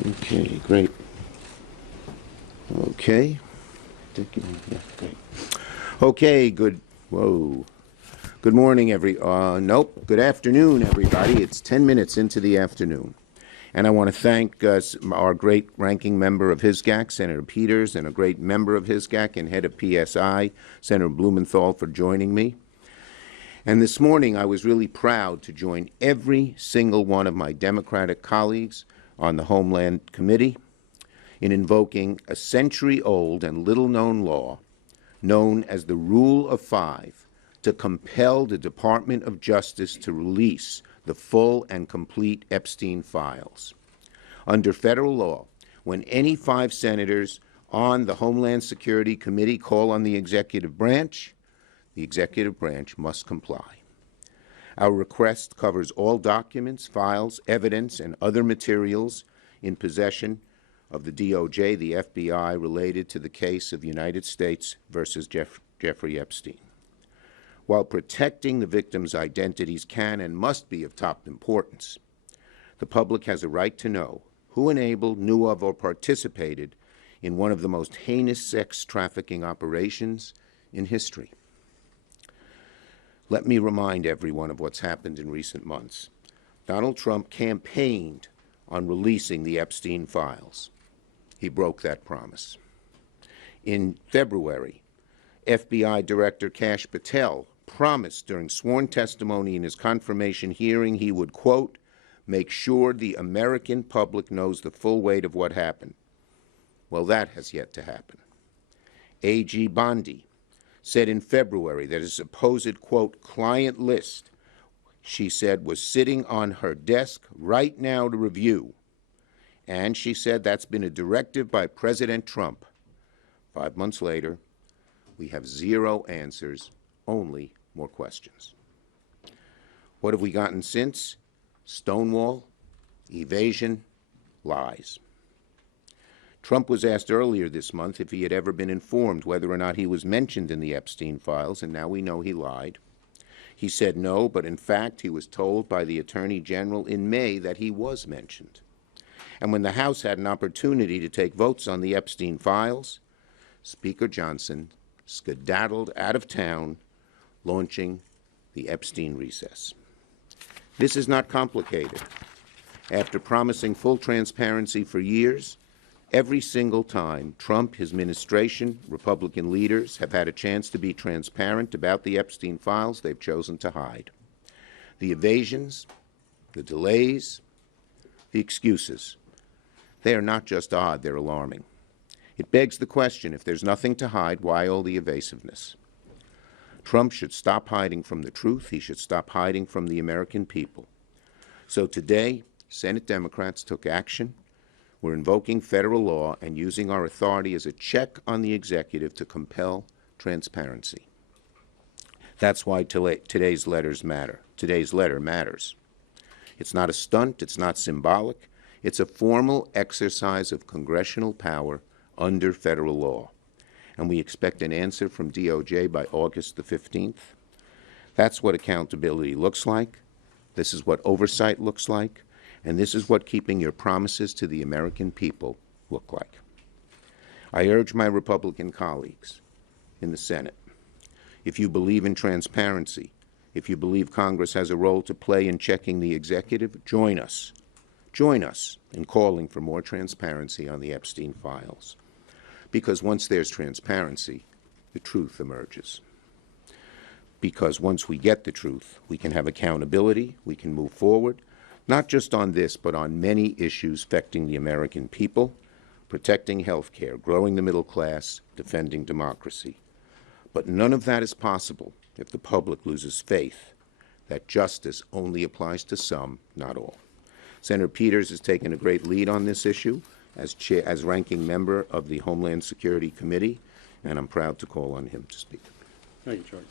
Okay, great. Okay. Yeah, great. Okay, good. Whoa. Good morning, nope. Good afternoon, everybody. It's 10 minutes into the afternoon. And I want to thank our great ranking member of HISGAC, Senator Peters, and a great member of HISGAC and head of PSI, Senator Blumenthal, for joining me. And this morning, I was really proud to join every single one of my Democratic colleagues on the Homeland Committee in invoking a century-old and little-known law known as the Rule of Five to compel the Department of Justice to release the full and complete Epstein Files. Under federal law, when any 5 senators on the Homeland Security Committee call on the executive branch must comply. Our request covers all documents, files, evidence, and other materials in possession of the DOJ, the FBI, related to the case of the United States versus Jeffrey Epstein. While protecting the victims' identities can and must be of top importance, the public has a right to know who enabled, knew of, or participated in one of the most heinous sex trafficking operations in history. Let me remind everyone of what's happened in recent months. Donald Trump campaigned on releasing the Epstein Files. He broke that promise. In February, FBI Director Kash Patel promised during sworn testimony in his confirmation hearing he would, quote, make sure the American public knows the full weight of what happened. Well, that has yet to happen. A.G. Bondi said in February that his supposed, quote, client list, she said, was sitting on her desk right now to review. And she said that's been a directive by President Trump. 5 months later, we have 0 answers, only more questions. What have we gotten since? Stonewall, evasion, lies. Trump was asked earlier this month if he had ever been informed whether or not he was mentioned in the Epstein Files, and now we know he lied. He said no, but in fact he was told by the Attorney General in May that he was mentioned. And when the House had an opportunity to take votes on the Epstein Files, Speaker Johnson skedaddled out of town, launching the Epstein recess. This is not complicated. After promising full transparency for years, every single time Trump, his administration, Republican leaders have had a chance to be transparent about the Epstein Files, they've chosen to hide. The evasions, the delays, the excuses, they are not just odd, they're alarming. It begs the question, if there's nothing to hide, why all the evasiveness? Trump should stop hiding from the truth. He should stop hiding from the American people. So today, Senate Democrats took action. We're invoking federal law and using our authority as a check on the executive to compel transparency. That's why today's letters matter. Today's letter matters. It's not a stunt. It's not symbolic. It's a formal exercise of congressional power under federal law. And we expect an answer from DOJ by August the 15th. That's what accountability looks like. This is what oversight looks like. And this is what keeping your promises to the American people look like. I urge my Republican colleagues in the Senate, if you believe in transparency, if you believe Congress has a role to play in checking the executive, join us. Join us in calling for more transparency on the Epstein Files. Because once there's transparency, the truth emerges. Because once we get the truth, we can have accountability, we can move forward, not just on this, but on many issues affecting the American people, protecting health care, growing the middle class, defending democracy. But none of that is possible if the public loses faith that justice only applies to some, not all. Senator Peters has taken a great lead on this issue as ranking member of the Homeland Security Committee, and I'm proud to call on him to speak. Thank you, Charlie.